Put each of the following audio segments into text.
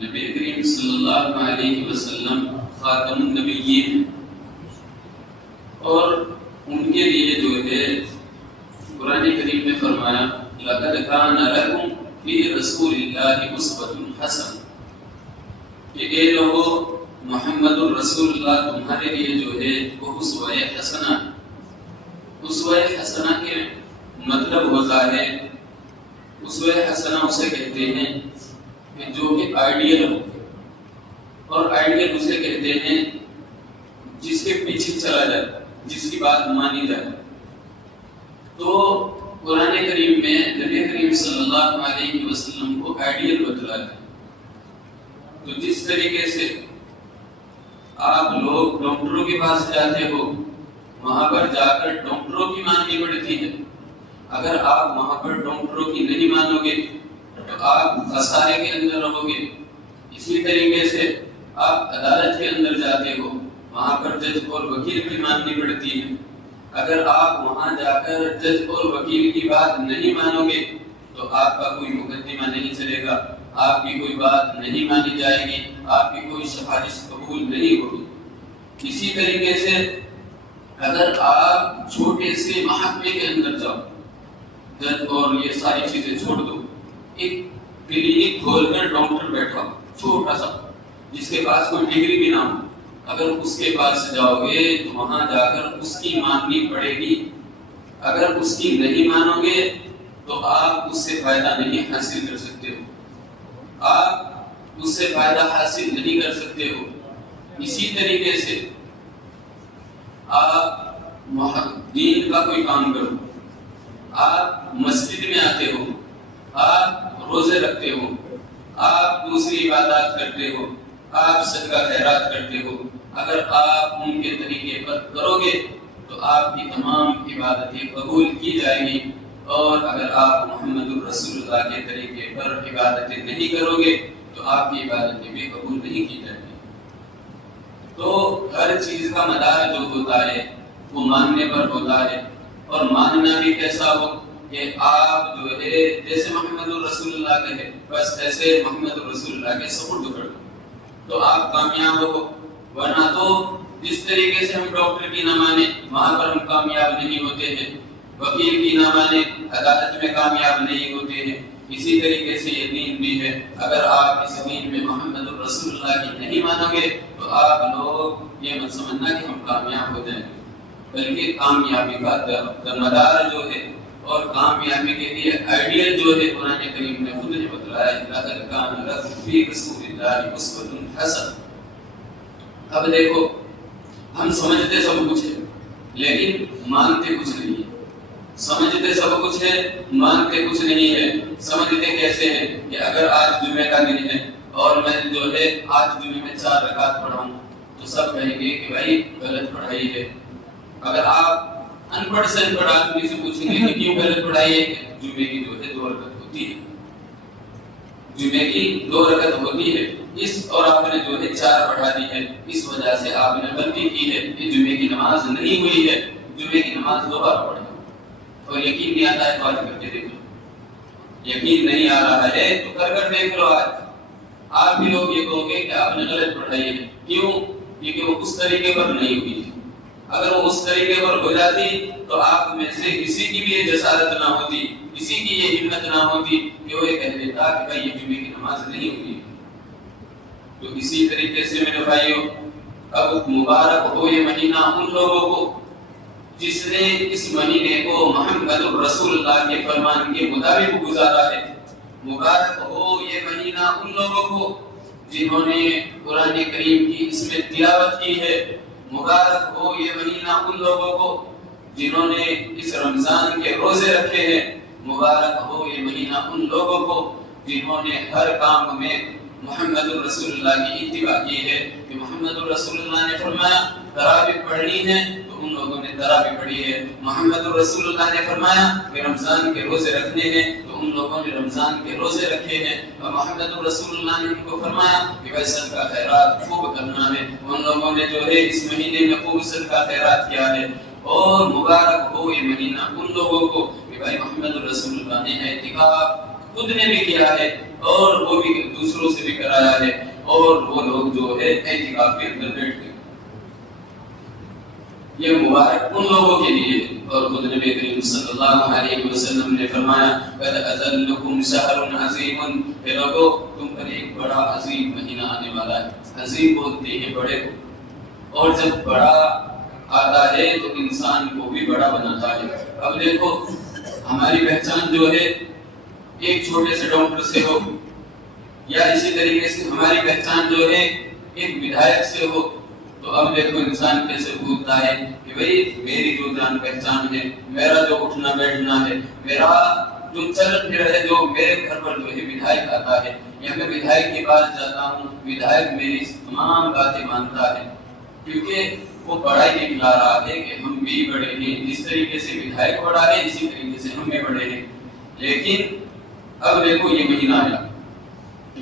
نبی کریم صلی اللہ علیہ وسلم خاتم النبیین اور ان کے لیے جو ہے قرآن کریم نے فرمایا لَقَدْ كَانَ لَكُمْ فِي رَسُولِ اللَّهِ أُسْوَةٌ حَسَنَةٌ کہ اے لوگو محمد الرسول اللہ تمہارے لیے جو ہے وہ اسوہ حسنہ. اسوہ حسنہ کے مطلب ہوتا ہے، اسوہ حسنہ اسے کہتے ہیں کہ جو کہ آئیڈیل ہو، اور آئیڈیل اسے کہتے ہیں جس کے پیچھے چلا جائے، جس کی بات مانی جائے. تو قرآن کریم میں نبی کریم صلی اللہ علیہ وسلم کو آئیڈیل بتلایا ہے. تو جس طریقے سے آپ لوگ ڈاکٹروں کے پاس جاتے ہو، وہاں پر جا کر ڈاکٹروں کی ماننی پڑتی ہے. اگر آپ وہاں پر ڈاکٹروں کی نہیں مانو گے تو آپ خسارے کے اندر رہو گے. اسی طریقے سے آپ عدالت کے اندر جاتے ہو، وہاں پر جج اور وکیل کی ماننی پڑتی ہے. اگر آپ وہاں جا کر جج اور وکیل کی بات نہیں مانو گے تو آپ کا کوئی مقدمہ نہیں چلے گا، آپ کی کوئی بات نہیں مانی جائے گی، آپ کی کوئی سفارش قبول نہیں ہوگی. اسی طریقے سے اگر آپ چھوٹے سے محکمے کے اندر جاؤ، جج اور یہ ساری چیزیں چھوڑ دو، ایک کلینک کھول کر ڈاکٹر بیٹھا چھوٹا سا جس کے پاس کوئی ڈگری بھی نہ ہو، اگر اس کے پاس جاؤ گے تو وہاں جا کر اس کی ماننی پڑے گی. اگر اس کی نہیں مانو گے تو آپ اس سے فائدہ نہیں حاصل کر سکتے ہو، آپ اس سے فائدہ حاصل نہیں کر سکتے ہو. اسی طریقے سے آپ دین کا کوئی کام کرو، آپ مسجد میں آتے ہو، آپ روزے رکھتے ہو، آپ دوسری عبادات کرتے ہو، آپ صدقہ خیرات کرتے ہو، اگر آپ ان کے طریقے پر کرو گے تو آپ کی تمام عبادتیں قبول کی جائیں گی. اور اگر آپ محمد الرسول اللہ کے طریقے پر عبادتیں نہیں کرو گے تو آپ کی عبادتیں بھی قبول نہیں کی جائیں گی. تو ہر چیز کا مدار جو ہوتا ہے وہ ماننے پر ہوتا ہے، اور ماننا بھی کیسا ہو کہ آپ جو ہے جیسے محمد الرسول اللہ کہے بس ایسے محمد الرسول اللہ کے سپرد کر دو تو آپ کامیاب ہو. ورنہ تو جس طریقے سے ہم ڈاکٹر کی نہ مانے وہاں پر ہم کامیاب نہیں ہوتے ہیں، وکیل کی نہ مانے عدالت میں کامیاب نہیں ہوتے ہیں. اسی طریقے سے یہ دین بھی ہے، اگر آپ اس دین میں محمد الرسول اللہ کی نہیں مانو گے تو آپ لوگ یہ مت سمجھنا کہ ہم کامیاب ہو جائیں گے، بلکہ کامیابی کا مدار جو ہے اور کامیابی کے لیے آئیڈیل جو ہے قرآن کریم نے خود نے بتلایا ہے لَقَدْ كَانَ لَكُمْ فِي رَسُولِ اللَّهِ أُسْوَةٌ حَسَنَةٌ. اب دیکھو ہم سمجھتے سب کچھ ہے لیکن مانتے کچھ نہیں ہے. سمجھتے سب کچھ ہے، مانتے کچھ نہیں ہے. سمجھتے کیسے ہیں کہ اگر آج جمعہ کا دن ہے اور میں جو ہے آج جمعے میں 4 رکعت پڑھاؤں تو سب کہیں گے کہ بھائی غلط پڑھائی ہے. اگر آپ ان پڑھ سے ان پڑھ آدمی سے پوچھیں گے کہ کیوں غلط پڑھائی ہے، جمعے کی جو ہے 2 رکعت ہوتی ہے، جمعے کی 2 رکعت ہوتی ہے، اس اور آپ نے جو ہے 4 پڑھا دی ہے، اس وجہ سے آپ نے غلطی کی ہے کہ جمعے کی نماز نہیں ہوئی ہے، جمعے کی نماز 2 بار پڑھی. اور یقین نہیں آتا ہے تو آج کر کے دیکھ لو، یقین نہیں آ رہا ہے تو کر دیکھ لو. آج آپ بھی لوگ یہ کہو گے کہ آپ نے غلط پڑھائی ہے. کیوں؟ کیونکہ وہ اس طریقے پر نہیں ہوئی تھی. اگر وہ اس طریقے پر ہو جاتی تو آپ میں سے کسی کی بھی یہ جسارت نہ ہوتی، کسی کی یہ ہمت نہ ہوتی کہ وہ یہ کہہ دیتا کہ بھائی یہ جمعے کی نماز نہیں ہوئی. تو اسی طریقے سے میرے بھائیوں اب مبارک ہو یہ مہینہ ان لوگوں کو جس نے اس مہینے کو محمد الرسول اللہ کے فرمان کے مطابق گزارا ہے. مبارک ہو یہ مہینہ ان لوگوں کو جنہوں نے قرآن کریم کی اس میں تلاوت کی ہے. مبارک ہو یہ مہینہ ان لوگوں کو جنہوں نے اس رمضان کے روزے رکھے ہیں. مبارک ہو یہ مہینہ ان لوگوں کو جنہوں نے ہر کام میں محمد الرسول اللہ کی اتباع کی ہے کہ محمد الرسول اللہ نے فرمایا تراویح پڑھنی ہے تو ان لوگوں نے تراویح پڑھی ہے. محمد الرسول اللہ نے فرمایا کہ رمضان کے روزے رکھنے ہیں تو ان لوگوں نے رمضان کے روزے رکھے ہیں. اور محمد الرسول اللہ نے ان کو فرمایا کہ بھائی صدقہ خیرات خوب کرنا ہے، ان لوگوں نے جو ہے اس مہینے میں خوب صدقہ خیرات کیا ہے. اور مبارک ہو یہ مہینہ ان لوگوں کو کہ بھائی محمد الرسول اللہ نے اعتکاف خود نے بھی کیا ہے اور وہ بھی دوسروں سے بھی کرایا ہے، اور وہ لوگ جو ہے اعتکاف کے اندر بیٹھ گئے۔ یہ مبارک ان لوگوں کے لیے، اور خود نبی کریم صلی اللہ علیہ وسلم نے فرمایا قد اذلکم شہر عظیم، کہ لوگوں تم پر ایک بڑا عظیم مہینہ آنے والا ہے۔ عظیم بولتے ہیں بڑے کو، اور جب بڑا آتا ہے تو انسان کو بھی بڑا بناتا ہے۔ اب دیکھو ہماری پہچان جو ہے ایک چھوٹے سے ڈاکٹر سے ہو، یا اسی طریقے سے ہماری پہچان جو ہے ایک ودھایک سے ہو، تو اب دیکھو انسان کیسے بھولتا ہے کہ بھئی میری جو جان پہچان ہے، میرا جو اٹھنا بیٹھنا ہے، میرا جو چل پھر ہے، جو میرے گھر پر جو ہے ودھایک آتا ہے، یا میں ودھایک کے پاس جاتا ہوں، ودھایک میری تمام باتیں مانتا ہے، کیونکہ وہ بڑا ہی دکھلا رہا ہے کہ ہم بھی بڑے ہیں، جس طریقے سے ودھایک بڑا ہے اسی طریقے سے ہم بھی بڑے ہیں۔ لیکن اب دیکھو یہ مہینہ آیا،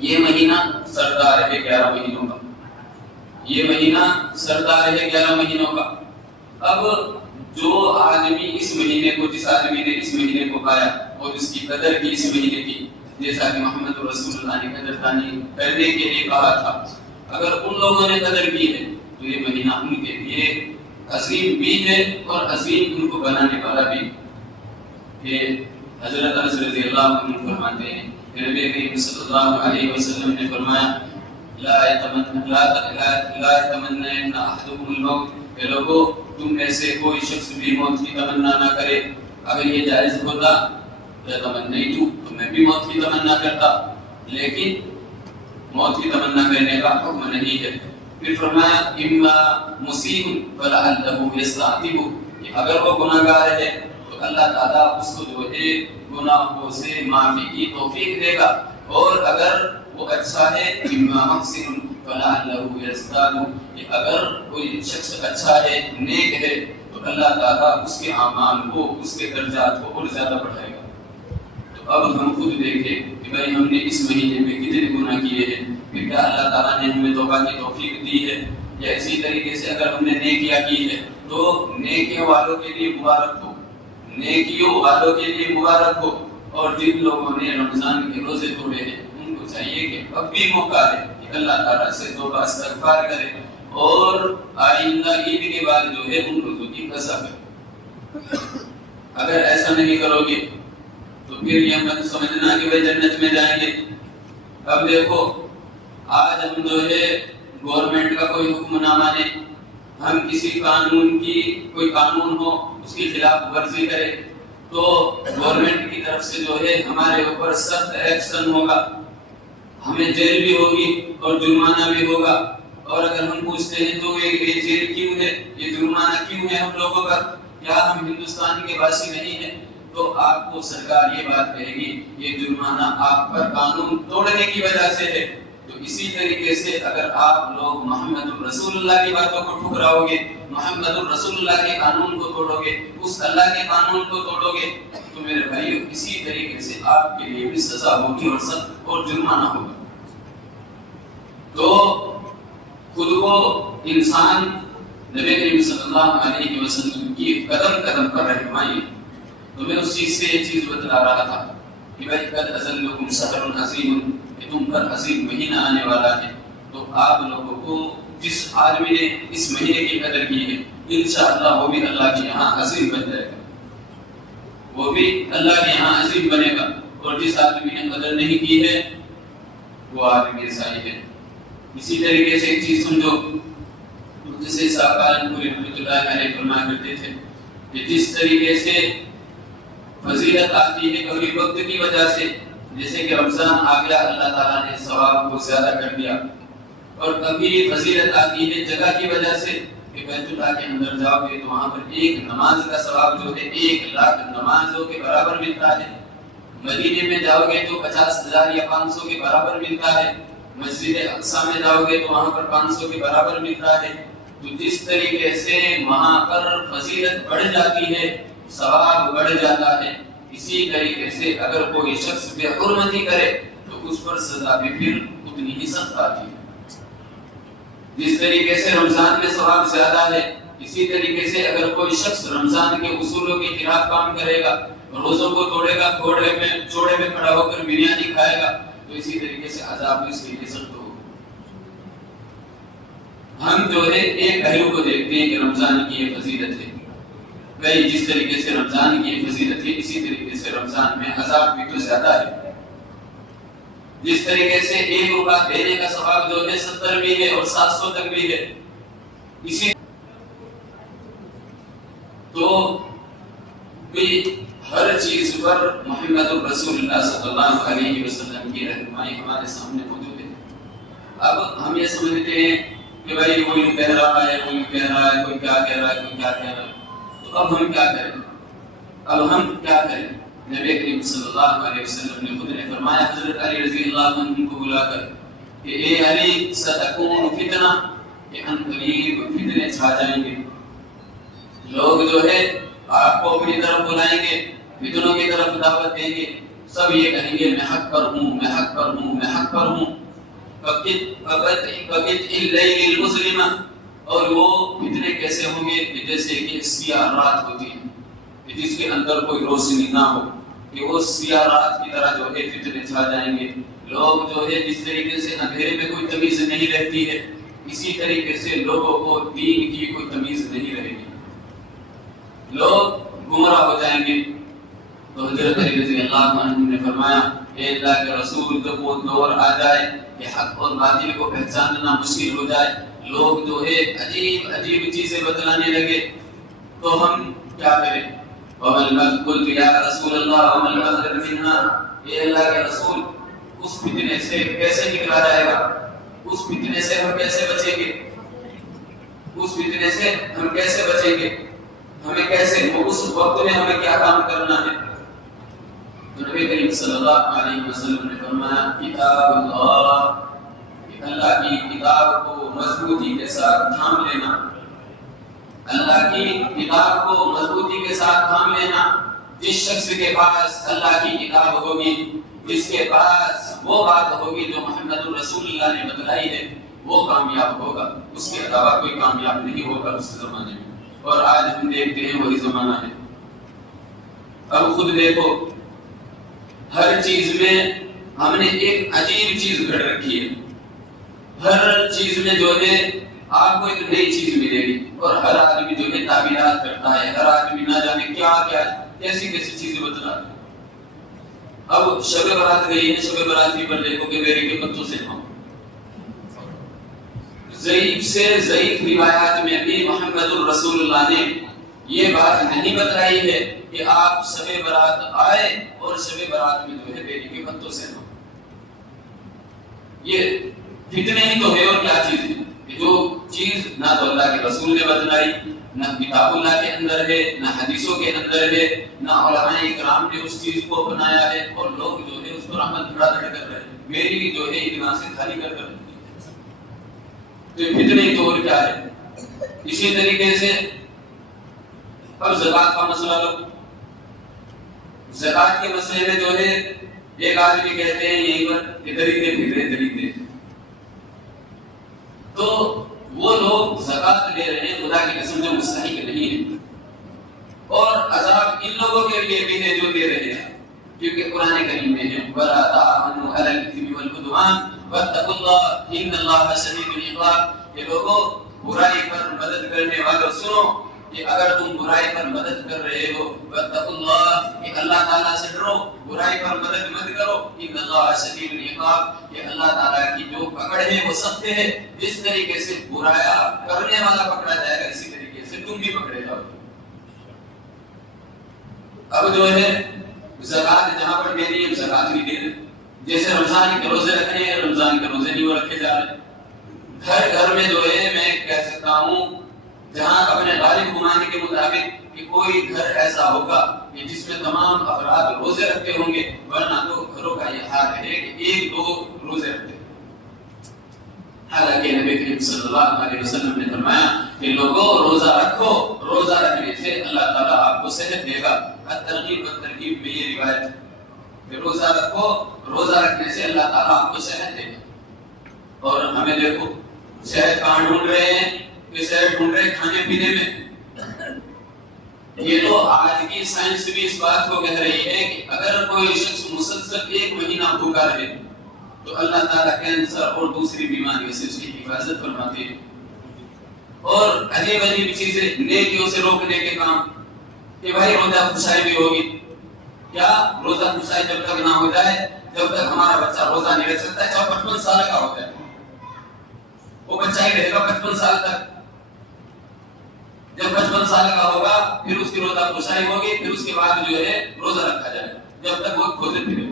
یہ مہینہ سردار ہے 11 مہینوں کا، یہ مہینہ سردار ہے 11 مہینوں کا۔ اب جو آدمی اس مہینے کو، جس آدمی نے اس مہینے کو پایا اور اس کی قدر کی اس مہینے کی، جیسا کہ محمد رسول اللہ نے قدر دانی کرنے کے لیے کہا تھا، اگر ان لوگوں نے قدر کی ہے تو یہ مہینہ ان کے لیے عظیم بھی ہے اور عظیم ان کو بنانے والا بھی۔ کہ حضرت انس رضی اللہ عنہ فرماتے ہیں کہ نبی کریم صلی اللہ علیہ وسلم نے فرمایا لا يتمنى احدكم الموت، کہ لوگوں تم میں سے کوئی شخص بھی موت کی تمنا نہ کرے۔ اگر یہ جائز ہوتا لتمنیت، تو میں بھی موت کی تمنا کرتا، لیکن موت کی تمنا کرنے کا حکم نہیں ہے۔ پھر فرمایا اما مسیء فلعله يستعتب، کہ اگر وہ گناہگار ہے تو اللہ تعالیٰ اس کو جو ہے گناہوں سے معافی کی توفیق دے گا، اور اگر وہ اچھا ہے اما محسن فلعله يزداد، کہ اگر کوئی شخص اچھا ہے، نیک ہے، تو اللہ تعالیٰ اس کے اعمال کو، اس کے درجات کو اور زیادہ بڑھائے گا۔ تو اب ہم خود دیکھیں کہ بھائی ہم نے اس مہینے میں کتنے گناہ کیے ہیں، کہ کیا اللہ تعالیٰ نے ہمیں توبہ کی توفیق دی ہے؟ یا اسی طریقے سے اگر ہم نے نیکیاں کی ہے تو نیکیوں والوں کے لیے مبارک ہو، نیکیوں والوں کے لیے مبارک ہو۔ اور جن لوگوں نے رمضان کے روزے توڑے ہیں ان کو چاہیے کہ اب بھی موقع ہے کہ اللہ تعالیٰ سے توبہ استغفار کرے، اور آئندہ عید کے بعد جو ہے ان روزوں کی قضا کرے۔ اگر ایسا نہیں کرو گے تو پھر یہ مت سمجھنا کہ وہ جنت میں جائیں گے۔ اب دیکھو آج ہم جو ہے گورنمنٹ کا کوئی حکم نہ مانے، ہم کسی قانون کی، کوئی قانون ہو اس کی خلاف ورزی کرے تو گورنمنٹ کی طرف سے جو ہے ہمارے اوپر سخت ایکشن ہوگا، ہمیں جیل بھی ہوگی اور جرمانہ بھی ہوگا۔ اور اگر ہم پوچھتے ہیں تو یہ جیل کیوں ہے، یہ جرمانہ کیوں ہے ہم لوگوں پر، کیا ہم ہندوستان کے باسی نہیں ہیں؟ تو آپ کو سرکار یہ بات کہے گی یہ جرمانہ آپ پر قانون توڑنے کی وجہ سے ہے۔ تو اسی طریقے سے اگر آپ لوگ محمد الرسول اللہ کی باتوں کو ٹھکراؤ گے، محمد الرسول اللہ کے قانون کو توڑو گے، اس اللہ کے قانون کو توڑو گے، تو میرے بھائیو اسی طریقے سے آپ کے لیے بھی سزا ہوگی اور سخت اور جرمانہ ہوگا۔ تو خود کو انسان نبی کریم صلی اللہ علیہ وسلم کی قدم قدم پر رہنمائی، تو میں اس چیز سے یہ چیز بتلا رہا تھا کہ بھائی قد اذلکم شہر عظیم، کہ تم پر عظیم مہینہ آنے والا ہے۔ تو آپ لوگوں کو جس آدمی نے اس مہینے کی قدر کی ہے انشاءاللہ وہ بھی اللہ کے یہاں عظیم بن جائے گا، وہ بھی اللہ کے یہاں عظیم بنے گا۔ اور جس آدمی نے قدر نہیں کی ہے وہ آدمی ایسا ہی ہے۔ اسی طریقے سے ایک چیز سمجھو، جسے صاحب پوری رحمۃ اللہ علیہ فرمایا کرتے تھے کہ جس طریقے سے فضیلت آتی ہے کبھی وقت کی وجہ سے، جیسے کہ رمضان آ گیا اللہ تعالیٰ نے ثواب کو زیادہ کر دیا، اور کبھی فضیلت آتی ہے جگہ کی وجہ سے کہ بیت اللہ کے اندر جاؤ گے تو وہاں پر ایک نماز کا ثواب جو ہے 1,00,000 نمازوں کے برابر ملتا ہے، مدینے میں جاؤ گے تو 50,000 یا 500 کے برابر ملتا ہے، مسجد اقصیٰ میں جاؤ گے تو وہاں پر 500 کے برابر ملتا ہے۔ تو جس طریقے سے وہاں پر فضیلت بڑھ جاتی ہے، ثواب بڑھ جاتا ہے، اسی طریقے سے اگر کوئی شخص بے حرمتی کرے تو اس پر سزا بھی پھر اتنی ہی سخت آتی ہے۔ جس طریقے سے رمضان میں ثواب زیادہ ہے، اسی طریقے سے اگر کوئی شخص رمضان کے اصولوں کے خلاف کام کرے گا روزوں کو توڑے گا، چوڑے میں کھڑا ہو کر بریانی کھائے گا، تو اسی طریقے سے عذاب بھی اس کے لیے سخت ہوگا۔ ہم جو ہے ایک پہلو کو دیکھتے ہیں کہ رمضان کی یہ فضیلت ہے، بھائی جس طریقے سے رمضان کی یہ فضیلت ہے اسی طریقے سے رمضان میں عذاب بھی تو زیادہ ہے۔ جس طریقے سے 1 روپیہ دینے کا ثواب جو ہے 70 بھی ہے اور 700 تک بھی ہے، اسی تو بھی ہر چیز پر محمد رسول اللہ صلی اللہ علیہ وسلم کی رہنمائی ہمارے سامنے موجود ہے۔ اب ہم یہ سمجھتے ہیں کہ بھائی کوئی کہہ رہا ہے، کوئی کہہ رہا ہے، کوئی کیا کہہ رہا ہے، کوئی کیا کہہ رہا ہے، تو اب ہم کیا کریں؟ اب ہم کیا کریں؟ نبی کریم صلی اللہ علیہ وسلم نے خود نے فرمایا حضرت علی رضی اللہ عنہ کو بلا کر کہ اے علی ستکون فتنہ، کہ ان قریب فتنے چھا جائیں گے، لوگ جو ہے آپ کو اپنی طرف بلائیں گے، فتنوں کی طرف دعوت دیں گے، سب یہ کہیں گے میں حق پر ہوں، میں حق پر ہوں، میں حق پر ہوں۔ فقط اللیل المظلمہ، اور وہ فتنے کیسے ہوں گے کہ جیسے کہ سیاہ رات ہوتی ہے کہ جس کے اندر کوئی روشنی نہ ہو، کہ وہ سیاہ رات کی طرح جو ہے فتنے چھا جائیں گے۔ لوگ جو ہے جس طریقے سے اندھیرے میں کوئی تمیز نہیں رہتی ہے، اسی طریقے سے لوگوں کو دین کی کوئی تمیز نہیں رہے گی، لوگ گمراہ ہو جائیں گے۔ تو حضرت علی رضی اللہ عنہ نے فرمایا اے اللہ کے رسول، جب وہ دور آ جائے کہ حق اور باطل کو پہچاننا مشکل ہو جائے، لوگ جو ہے عجیب عجیب چیزیں بتلانے لگے، تو ہم کیا کریں؟ قلت یا رسول اللہ وما المخرج منها، اے اللہ کے رسول اس فتنے سے کیسے نکلا جائے گا؟ اس فتنے سے ہم کیسے بچیں گے؟ اس فتنے سے ہم کیسے بچیں گے؟ ہمیں کیسے، اس وقت میں ہمیں کیا کام کرنا ہے؟ تو نبی کریم صلی اللہ علیہ وسلم نے فرمایا کتاب اللہ، کہ اللہ کی کتاب کو مضبوطی کے ساتھ تھام لینا، اللہ کی کتاب کو مضبوطی کے ساتھ تھام لینا۔ جس شخص کے پاس اللہ کی کتاب ہوگی، جس کے پاس وہ بات ہوگی جو محمد رسول اللہ نے بتلائی ہے، وہ کامیاب ہوگا، اس کے علاوہ کوئی کامیاب نہیں ہوگا اس زمانے میں۔ اور آج ہم دیکھتے ہیں وہی زمانہ ہے۔ اب خود دیکھو، ہر چیز میں ہم نے ایک عجیب چیز گھڑ رکھی ہے، ہر چیز میں جو ہے آپ کو ایک نئی چیز ملے گی، اور ہر آدمی جو ہے تعبیرات کرتا ہے، ہر آدمی نہ جانے کیا کیا کیسی کیسی چیزیں بتلاتا ہے۔ اب شب برات گئی ہے، شب براتی پر دیکھو کہ بیری کے پتوں سے کھاؤ۔ ضعیف سے ضعیف روایات میں بھی محمد الرسول اللہ نے یہ بات نہیں بتلائی ہے کہ آپ شب برات آئے اور شب برات میں جو ہے بیری کے پتوں سے کھاؤ۔ یہ فتنے ہی تو ہے، اور کیا چیز ہے؟ جو چیز نہ تو اللہ کے رسول نے بتلائی، نہ کتاب اللہ کے اندر ہے، نہ حدیثوں کے اندر ہے، نہ علماء کرام نے اس چیز کو اپنایا ہے، اور لوگ جو ہے اس پر عمل دھڑا دھڑ کر رہے ہیں، میری جو ہے اتنا سے خالی کر کر۔ تو فتنے تو اور کیا ہے؟ اسی طریقے سے اب زکوٰۃ کا مسئلہ لو، زکوٰۃ کے مسئلے میں جو ہے ایک آدمی کہتے ہیں یہیں پر کہ دریدے پھر رہے دریدے، تو وہ لوگ زکوٰۃ لے رہے ہیں خدا کی قسم جو مستحق نہیں ہے، اور عذاب ان لوگوں کے لیے بھی ہے جو دے رہے ہیں، کیونکہ قرآن کریم میں ہے وَلَا تَعَاوَنُوا عَلَى الْإِثْمِ وَالْعُدْوَانِ وَاتَّقُوا اللَّهَ إِنَّ اللَّهَ شَدِيدُ الْعِقَابِ۔ یہ لوگوں برائی پر مدد کرنے والوں سنو کہ اگر تم برائی پر مدد کر رہے ہو، وَاتَّقُوا اللَّهَ، کہ اللہ تعالیٰ سے ڈرو، برائی پر مدد مت کرو، إِنَّ اللَّهَ شَدِيدُ الْعِقَابِ، کہ اللہ تعالیٰ کی جو پکڑ ہے وہ سخت ہے۔ جس طریقے سے برایا کرنے والا پکڑا جائے گا، اسی طریقے سے تم بھی پکڑے جاؤ۔ اب جو ہے زکوٰۃ جہاں پر دینی ہے زکوٰۃ نہیں دے رہے، جیسے رمضان کے روزے رکھنے ہیں، رمضان کے روزے نہیں وہ رکھے جا رہے۔ گھر گھر میں جو ہے میں کہہ سکتا ہوں جہاں اپنے غالب گمان کے مطابق کہ کوئی گھر ایسا ہوگا کہ جس میں تمام افراد روزے رکھتے ہوں گے، ورنہ تو گھروں کا یہ حال ہے کہ ایک دو روزے رکھتے ہیں۔ حالانکہ نبی کریم صلی اللہ علیہ وسلم نے فرمایا کہ لوگوں روزہ رکھو، روزہ رکھنے سے اللہ تعالیٰ آپ کو صحت دے گا۔ الترغیب والترغیب میں یہ روایت ہے کہ روزہ رکھو، روزہ رکھنے سے اللہ تعالیٰ آپ کو صحت دے گا۔ اور ہمیں دیکھو صحت کہاں ڈھونڈ رہے ہیں؟ کہ صحت ڈھونڈ رہے ہیں کھانے پینے میں۔ یہ تو آج کی سائنس بھی اس بات کو کہہ رہی ہے کہ اگر کوئی شخص مسلسل 1 مہینہ بھوکا رہے تو اللہ تعالیٰ کینسر اور دوسری بیماریوں سے اس کی حفاظت فرماتے ہیں. اور عجیب عجیب چیزیں نیکیوں سے روکنے کے کام کہ بھائی روزہ خوشائی بھی ہوگی. کیا روزہ خوشائی جب تک نہ ہو جائے جب تک ہمارا بچہ روزہ نہیں رکھ سکتا ہے. چاہے 55 سال کا ہو جائے وہ بچہ ہی رہے گا 55 سال تک. جب 55 سال کا ہوگا پھر اس کی روزہ خوشائی ہوگی, پھر اس کے بعد جو ہے روزہ رکھا جائے گا جب تک وہ کھوتے پھرے.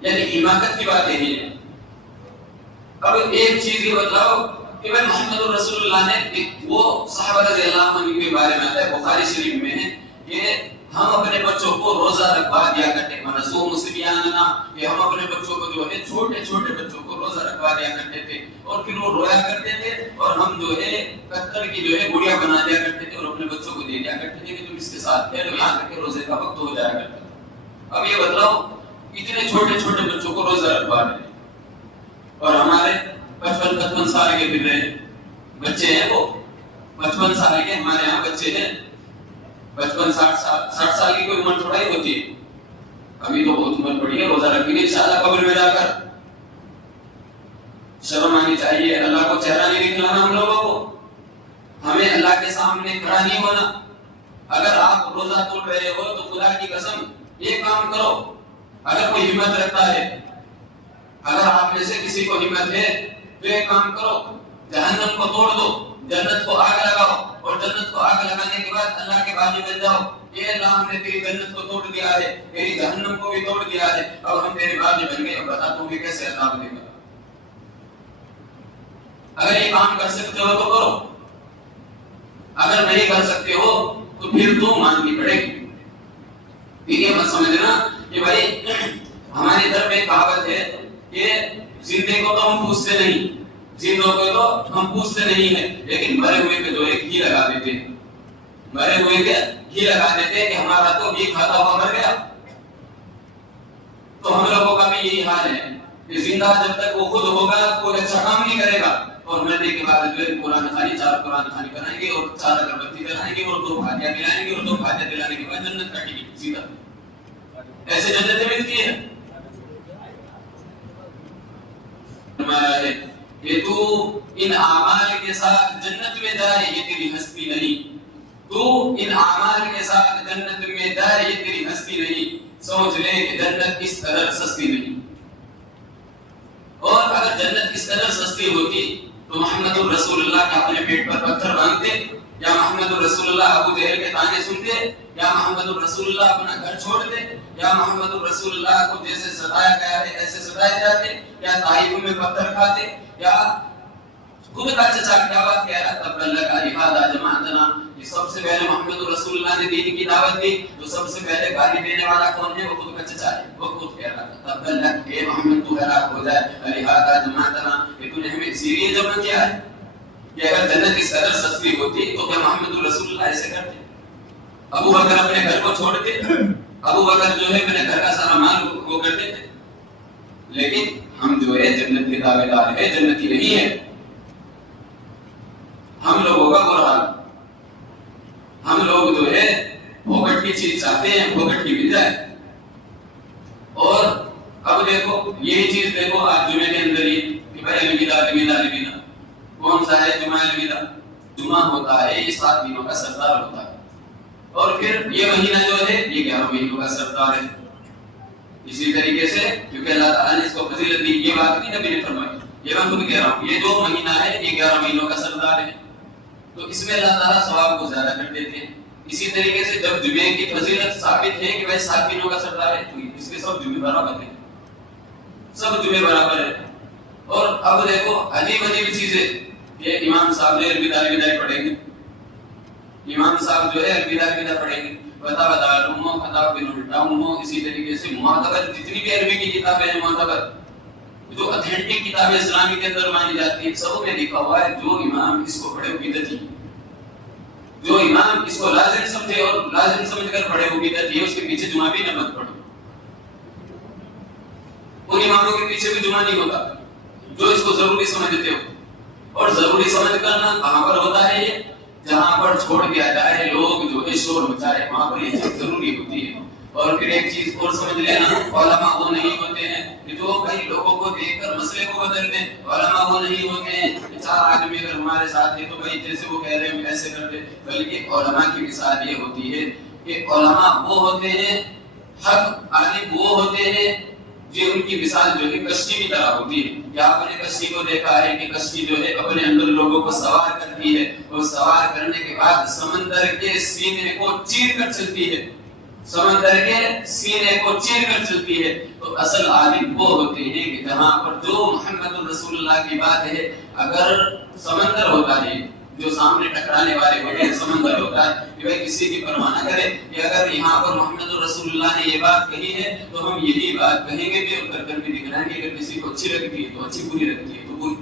یعنی حماقت کی بات یہی ہے. اب ایک چیز یہ بتاؤ کہ بھائی محمد رسول اللہ نے وہ صحابہ رضی اللہ عنہ کے بارے میں آتا ہے بخاری شریف میں ہے کہ ہم اپنے بچوں کو روزہ رکھوا دیا کرتے ہیں. منصوم مسلماننا کہ ہم اپنے بچوں کو جو ہے چھوٹے چھوٹے بچوں کو روزہ رکھوا دیا کرتے تھے اور پھر وہ رویا کرتے تھے اور ہم جو ہے کتر کی جو ہے گڑیا بنا دیا کرتے تھے اور اپنے بچوں کو دے دیا کرتے تھے کہ تم اس کے ساتھ کھیلو یہاں تک کہ روزے کا وقت ہو جایا کرتا تھا. اب یہ بتلاؤ اتنے چھوٹے چھوٹے بچوں کو روزہ رکھوا رہے اور ہمارے 55 سال کے پھر رہے بچے ہیں, وہ 55 سال کے ہمارے یہاں بچے ہیں. 55-60 سال کی کوئی عمر تھوڑا ہی ہوتی ہے. ابھی تو بہت عمر پڑی ہے, روزہ رکھیں گے انشاءاللہ قبر میں جا کر. شرم آنی چاہیے, اللہ کو چہرہ نہیں دکھلانا ہم لوگوں کو, ہمیں اللہ کے سامنے کھڑا نہیں ہونا. اگر آپ روزہ توڑ رہے ہو تو خدا کی قسم یہ کام کرو. اگر کوئی ہمت رکھتا ہے, اگر آپ میں سے کسی کو ہمت ہے تو یہ کام کرو, جہنم کو توڑ دو, جنت کو آگ لگاؤ اور جنت کو آگ لگانے کے بعد اللہ کے باغی بن جاؤ. یہ اللہ ہم نے تیری جنت کو توڑ دیا ہے, تیری جہنم کو بھی توڑ دیا ہے, اب ہم تیرے باغی بن گئے, اب بتا تو ہمیں کیسے عذاب دے گا. اگر یہ کام کر سکتے ہو تو کرو, اگر نہیں کر سکتے ہو تو پھر تو ماننی پڑے گی. یہ مت سمجھنا کہ بھائی ہماری طرف ایک کہاوت ہے کہ زندے کو تو ہم پوچھتے نہیں, زندوں کو تو ہم پوچھتے نہیں ہیں, لیکن مرے ہوئے پہ جو ہے گھی لگا دیتے ہیں. مرے ہوئے کے گھی لگا دیتے ہیں کہ ہمارا تو گھی کھاتا ہوا مر گیا. تو ہم لوگوں کا بھی یہی حال ہے کہ زندہ جب تک وہ خود ہوگا کوئی اچھا کام نہیں کرے گا, اور مرنے کے بعد جو ہے قرآن خوانی 4 قرآن خوانی کرائیں گے اور 4 اگربتی جلائیں گے اور 2 بھاجیاں ملائیں گے اور 2 بھاجیاں دلانے کے بعد جنت کٹے گی سیدھا. ایسے جنتیں ملتی ہیں. کہ تو ان اعمال کے ساتھ جنت میں جائے یہ تیری ہستی نہیں, تو ان اعمال کے ساتھ جنت میں جائے یہ تیری ہستی نہیں. سوچ لے کہ جنت اس قدر سستی نہیں, اور اگر جنت اس قدر سستی ہوتی تو محمد رسول اللہ کا اپنے پیٹ پر پتھر باندھتے, یا محمد رسول اللہ ابو جہل کے تانے سنتے, یا محمد رسول اللہ اپنا گھر چھوڑتے, یا محمد رسول اللہ کو جیسے ستایا گیا ہے ایسے ستائے جاتے, یا طائف میں پتھر کھاتے, یا خود کا چچا کیا بات کہہ رہا تب اللہ کا لہذا جماعتنا. یہ سب سے پہلے محمد رسول اللہ نے دین کی دعوت دی تو سب سے پہلے گالی دینے والا کون ہے؟ وہ خود کا چچا ہے. وہ خود کہہ رہا تھا تب اللہ کہ محمد تو ہلاک ہو جائے, لہذا جماعتنا کہ تو نے ہمیں اسی لیے جمع کیا ہے. کہ اگر جنت اس قدر سستی ہوتی تو کیا محمد رسول اللہ ایسے کرتے؟ ابو بکر اپنے گھر کو چھوڑتے, ابو بکر جو ہے اپنے گھر کا سارا مال وہ کرتے تھے, لیکن ہم جو ہے جنت کے دعوے دار ہے, جنتی نہیں ہے. ہم لوگوں کا برا حال, ہم لوگ جو ہے پھوکٹ کی چیز چاہتے ہیں, پھوکٹ کی مل جائے. اور اب دیکھو یہی چیز دیکھو آج جمعے کے اندر ہی کہ بھائی الوداع کون سا ہے جمعہ الوداع؟ جمعہ ہوتا ہے یہ 7 دنوں کا سردار ہوتا ہے, اور پھر یہ مہینہ جو ہے یہ 11 مہینوں کا سردار ہے. اسی طریقے سے کیونکہ اللہ تعالیٰ نے اس کو فضیلت دی, یہ بات نہیں نبی نے فرمائی, یہ میں خود کہہ رہا ہوں, یہ جو مہینہ ہے یہ 11 مہینوں کا سردار ہے, تو اس میں اللہ تعالیٰ ثواب کو زیادہ کر دیتے ہیں. اسی طریقے سے جب جمعے کی فضیلت ثابت ہے کہ بھائی 7 دنوں کا سردار ہے تو اس کے سب جمعے برابر ہیں, سب جمعے برابر ہیں. اور اب دیکھو عجیب عجیب چیزیں, یہ امام صاحب نے الوداع پڑھیں گے, امام صاحب جو ہے الوداع پڑھیں گے, اسی طریقے سے معتبر جتنی بھی عربی کی کتابیں ہیں, معتبر جو اتھینٹک کتابیں اسلامی کے اندر مانی جاتی ہیں, سب میں لکھا ہوا ہے جو امام اس کو پڑھے وہ بدعتی, جو امام اس کو لازم سمجھے اور لازم سمجھ کر پڑھے وہ بدعتی ہے, اس کے پیچھے جمعہ بھی نہ مت پڑھو. ان اماموں کے پیچھے بھی جمعہ نہیں ہوتا جو اس کو ضروری سمجھتے ہو. اور ضروری سمجھ کرنا کہاں پر ہوتا ہے؟ یہ جہاں پر چھوڑ دیا جائے لوگ جو ہے شور مچائے وہاں پر یہ چیز ضروری ہوتی ہے۔ اور پھر ایک چیز اور سمجھ لینا، علماء وہ نہیں ہوتے ہیں کہ جو بھائی لوگوں کو دیکھ کر مسئلے کو بدل دیں۔ علماء وہ نہیں ہوتے ہیں کہ چار آدمی اگر ہمارے ساتھ ہیں تو بھائی جیسے وہ کہہ رہے ہیں ایسے کر دیں، بلکہ علماء کی مثال یہ ہوتی ہے کہ علماء وہ ہوتے ہیں، حق عالم وہ ہوتے ہیں جو ان کی مثال جو ہے کشتی کی طرح ہوتی ہے۔ یا آپ نے کشتی کو دیکھا ہے کہ کشتی جو ہے اپنے اندر لوگوں کو سوار کرتی ہے، اور سوار کرنے کے بعد سمندر کے سینے کو چیر کر چلتی ہے، سمندر کے سینے کو چیر کر چلتی ہے۔ تو اصل عالم وہ ہوتے ہیں کہ جہاں پر جو محمد رسول اللہ کی بات ہے، اگر سمندر ہوتا ہے جو سامنے ٹکرانے والے ہوتے ہیں، سمندر ہوتا ہے کہ بھائی کسی کی پرواہ نہ کرے کہ اگر یہاں پر محمد رسول اللہ نے یہ بات کہی ہے تو ہم یہی بات کہیں گے بھی اور کر کر بھی دکھائیں گے۔ اگر کسی کو اچھی لگتی ہے تو اچھی، بری لگتی ہے تو بری۔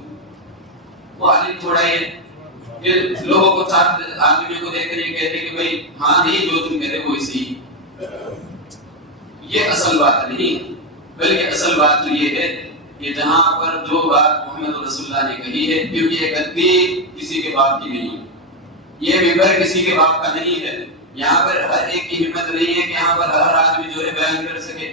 وہ عالم تھوڑا یہ لوگوں کو چار آدمیوں کو دیکھ کر یہ کہتے کہ بھائی ہاں نہیں جو تم کہتے وہ اسی، یہ اصل بات نہیں، بلکہ اصل بات تو یہ ہے کہ جہاں پر جو بات محمد رسول اللہ نے کہی ہے، کیونکہ یہ گدی کسی کے باپ کی نہیں ہے، یہ ممبر کسی کے باپ کا نہیں ہے، یہاں پر ہر ایک کی ہمت نہیں ہے کہ یہاں پر ہر آدمی جو ہے بیان کر سکے،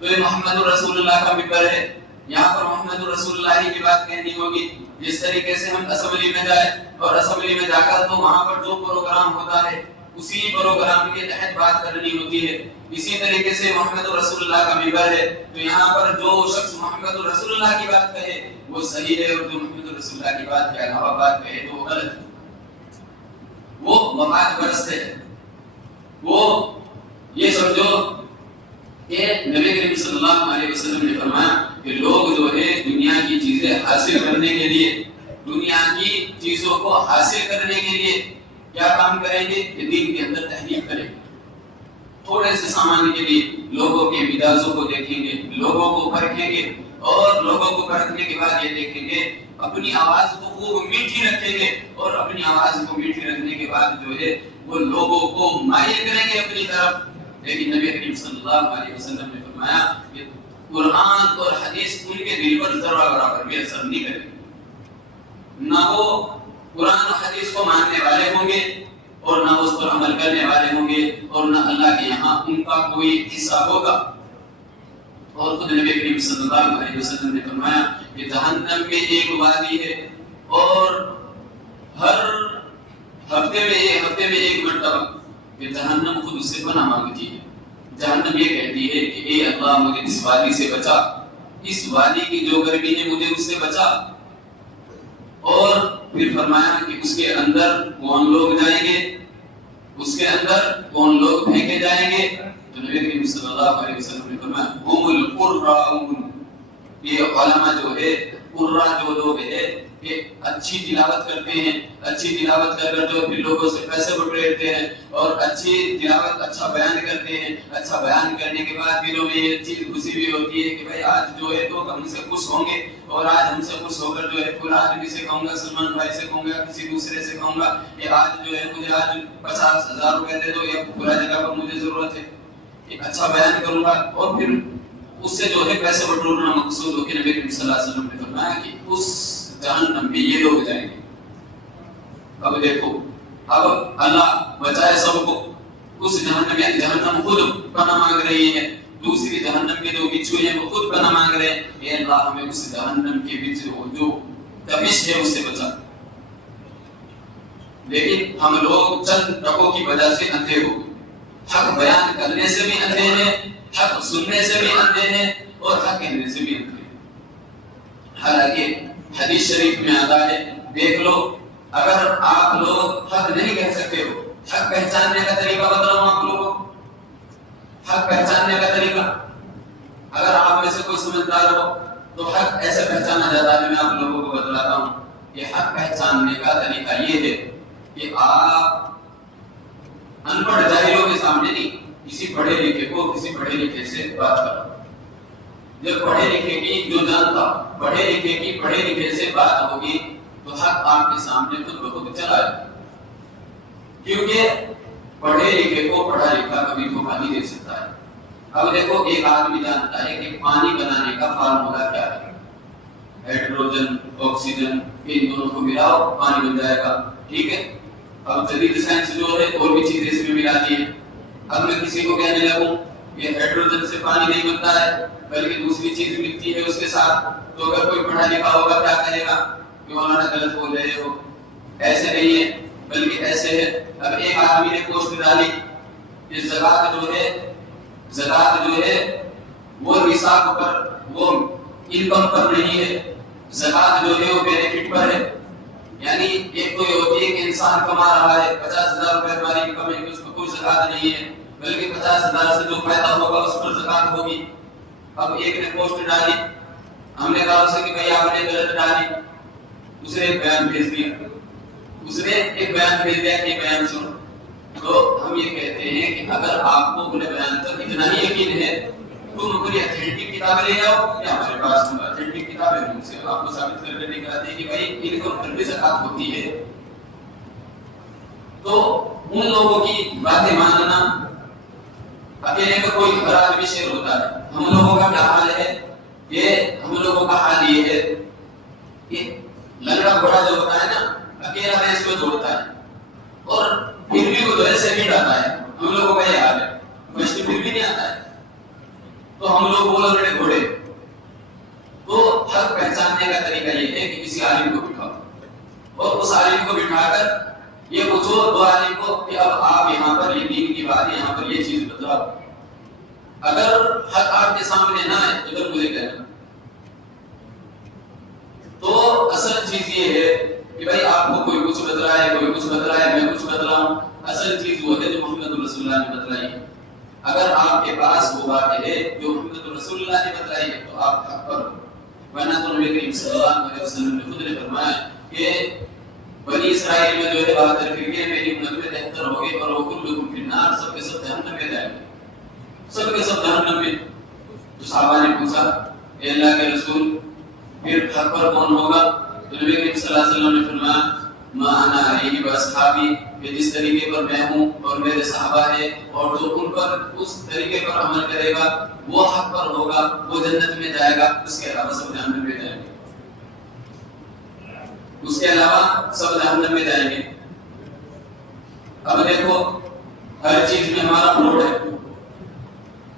تو یہ محمد رسول اللہ کا ممبر ہے، یہاں پر محمد رسول اللہ ہی کی بات کہنی ہوگی۔ جس طریقے سے ہم اسمبلی میں جائیں اور اسمبلی میں جا کر تو وہاں پر جو پروگرام ہوتا ہے اسی پروگرام کے تحت بات کرنی ہوتی ہے، اسی طریقے سے محمد رسول اللہ کا ممبر ہے تو یہاں پر جو شخص محمد رسول اللہ کی بات کہے وہ صحیح ہے، اور جو محمد رسول اللہ کی بات کے علاوہ بات کہے تو وہ غلط ہے، وہ مفاد پرست ہے۔ وہ یہ سمجھو کہ نبی کریم صلی اللہ علیہ وسلم نے فرمایا کہ لوگ جو ہے دنیا کی چیزیں حاصل کرنے کے لیے، دنیا کی چیزوں کو حاصل کرنے کے لیے کیا کام کریں گے کہ دین کے اندر تحریف کریں گے، تھوڑے سے سامان کے لیے لوگوں کے مزاجوں کو دیکھیں گے، لوگوں کو پرکھیں گے، اور لوگوں کو پرکھنے کے بعد یہ دیکھیں گے، اپنی آواز کو خوب میٹھی رکھیں گے، اور اپنی آواز کو میٹھی رکھنے کے بعد جو ہے وہ لوگوں کو مائل کریں گے اپنی طرف۔ لیکن نبی کریم صلی اللہ علیہ وسلم نے فرمایا کہ قرآن اور حدیث ان کے دل پر ذرہ برابر بھی اثر نہیں کرے گی، نہ وہ قرآن اور حدیث کو ماننے والے ہوں گے اور نہ اس پر عمل کرنے والے ہوں گے، اور نہ اللہ کے یہاں ان کا کوئی حصہ ہوگا۔ اور خود نبی کریم صلی اللہ علیہ وسلم نے فرمایا کہ جہنم میں ایک وادی ہے، اور ہر ہفتے میں ایک مرتبہ کہ جہنم خود اس سے پناہ مانگتی ہے۔ جہنم یہ کہتی ہے کہ اے اللہ مجھے اس وادی سے بچا، اس وادی کی جو گرمی ہے مجھے اس سے بچا۔ اور پھر فرمایا کہ اس کے اندر کون لوگ جائیں گے، اس کے اندر کون لوگ پھینکے جائیں گے، تو نبی کریم صلی اللہ علیہ وسلم نے فرمایا ہم القراءون، یہ علماء جو ہے، قراء جو لوگ ہیں کہ اچھی تلاوت کرتے ہیں، اچھی تلاوت کر کر جو پھر لوگوں سے پیسے بٹورتے ہیں، اور اچھی تلاوت اچھا بیان کرتے ہیں، اچھا بیان کرنے کے بعد دلوں میں یہ چیز خوشی بھی ہوتی ہے کہ بھائی آج جو ہے تو ہم سے خوش ہوں گے، اور آج ہم سے خوش ہو کر جو ہے پورا آدمی سے کہوں گا، سلمان بھائی سے کہوں گا، کسی دوسرے سے کہوں گا کہ آج جو ہے مجھے آج 50,000 روپے دے دو، یا پورا جگہ پر مجھے ضرورت ہے، ایک اچھا بیان کروں گا، اور پھر اس سے جو ہے پیسے بٹورنا مقصود ہو کہ نبی کریم صلی اللہ علیہ وسلم نے فرمایا کہ اس جہنم میں یہ لوگ جائیں گے۔ اب دیکھو، اب اللہ بچائے سب کو، اس جہنم خود پناہ مانگ رہی ہے، دوسری جہنم کے جو بچھو ہیں وہ خود پناہ مانگ رہے ہیں، اے اللہ ہمیں اس جہنم کے بچھو جو تپش ہے اس سے بچا۔ لیکن ہم لوگ چند ٹکوں کی وجہ سے اندھے ہو گئے، حق بیان کرنے سے بھی اندھے ہیں، حق سننے سے بھی اندھے ہیں، اور حق کہنے سے بھی اندھے ہیں۔ حالانکہ حدیث شریف میں آتا ہے، دیکھ لو اگر آپ لوگ حق نہیں کہہ سکتے ہو، حق پہچاننے کا طریقہ بتلاؤں آپ لوگوں کو، حق پہچاننے کا طریقہ، اگر آپ میں سے کوئی سمجھدار ہو تو حق ایسے پہچانا جاتا ہے، میں آپ لوگوں کو بتلاتا ہوں کہ حق پہچاننے کا طریقہ یہ ہے کہ آپ ان پڑھ جاہلوں کے سامنے نہیں، کسی پڑھے لکھے کو کسی پڑھے لکھے سے بات کرو۔ جب پڑھے لکھے کی جو جانتا پڑھے لکھے کی پڑھے لکھے سے بات ہوگی تو حق آپ کے سامنے خود بخود چلا جائے، کیونکہ پڑھے لکھے کو پڑھا لکھا کبھی دھوکہ نہیں دے سکتا ہے۔ اب دیکھو ایک آدمی جانتا ہے کہ پانی بنانے کا فارمولا کیا ہے، ہائیڈروجن آکسیجن ان دونوں کو ملاؤ پانی بن جائے گا، ٹھیک ہے، اب جدید سائنس جو ہے اور بھی چیزیں اس میں ملاتی ہے. اب میں کسی کو کہنے لگوں کہ ہائیڈروجن سے پانی نہیں بنتا ہے بلکہ دوسری چیز ملتی ہے اس کے ساتھ, تو اگر کوئی پڑھا لکھا ہوگا کیا کہے گا کہ مولانا غلط بول رہے ہو, ایسے نہیں ہے بلکہ ایسے ہے. اب ایک آدمی نے پوسٹ ڈالی کہ زکات جو ہے وہ نصاب پر, وہ انکم پر نہیں ہے, زکات جو ہے وہ بینیفٹ پر ہے. یعنی ایک تو یہ ہوتی ہے کہ انسان کما رہا ہے 50,000 روپے ہماری انکم ہے, اس پر کوئی زکات نہیں ہے بلکہ 50,000 سے جو فائدہ ہوگا اس پر زکات ہوگی. اب ایک نے پوسٹ ڈالی, ہم نے کہا اسے کہ بھائی آپ نے غلط ڈالی, اس نے ایک بیان بھیج دیا کہ بیان سنو. تو ہم یہ کہتے ہیں کہ اگر آپ کو اپنے بیان پر اتنا ہی یقین ہے تم اپنی اتھینٹک کتابیں لے آؤ, یا ہمارے پاس اتھینٹک کتابیں ہیں ان سے آپ کو ثابت کر کے دکھاتے ہیں کہ بھائی انکم پر بھی زکات ہوتی ہے. تو ان لوگوں کی باتیں ماننا, اکیلے کا کوئی خراب بھی شیر ہوتا ہے. ہم لوگوں کا کیا حال ہے, یہ ہم لوگوں کا حال یہ ہے کہ لنگڑا گھوڑا جو ہوتا ہے نا, اکیلا ریس میں دوڑتا ہے اور پھر بھی وہ ایسے نہیں آتا ہے. ہم لوگوں کا یہ حال ہے, مشکل پھر بھی نہیں آتا ہے. تو ہم لوگ بول رہے گھوڑے. تو حق پہچاننے کا طریقہ یہ ہے کہ کسی عالم کو بٹھاؤ اور اس عالم کو بٹھا کر یہ پوچھو دو عالم کو کہ اب آپ یہاں پر یہ دین کی بات, یہاں پر یہ چیز بتلاؤ. اگر حق آپ کے سامنے نہ ہے تو پھر مجھے کہنا. تو اصل چیز یہ ہے کہ بھائی آپ کو کوئی کچھ بتلائے, کوئی کچھ بتلائے, میں کچھ بتلاؤں, اصل چیز وہ ہے جو محمد رسول اللہ نے بتلائی ہے. اگر آپ کے پاس وہ بات ہے جو محمد رسول اللہ نے بتلائی ہے تو آپ حق پر ہو, ورنہ تو نبی کریم صلی اللہ علیہ وسلم نے خود نے فرمایا کہ بنی اسرائیل میں جو ہے 72 فرقے, میری امت میں 73 ہو گئے اور وہ کلکم فی النار, سب کے سب جہنم میں جائیں گے, سب کے سب جہنم میں. تو صحابہ نے پوچھا اے اللہ کے رسول پھر حق پر کون ہوگا؟ تو نبی کریم صلی اللہ علیہ وسلم نے فرمایا ما انا علیہ واصحابی, کہ جس طریقے پر میں ہوں اور میرے صحابہ ہیں, اور جو ان پر اس طریقے پر عمل کرے گا وہ حق پر ہوگا, وہ جنت میں جائے گا, اس کے علاوہ سب جہنم میں جائیں گے. اس کے علاوہ سب جہنم میں جائیں گے. اب دیکھو ہر چیز میں ہمارا موڈ ہے.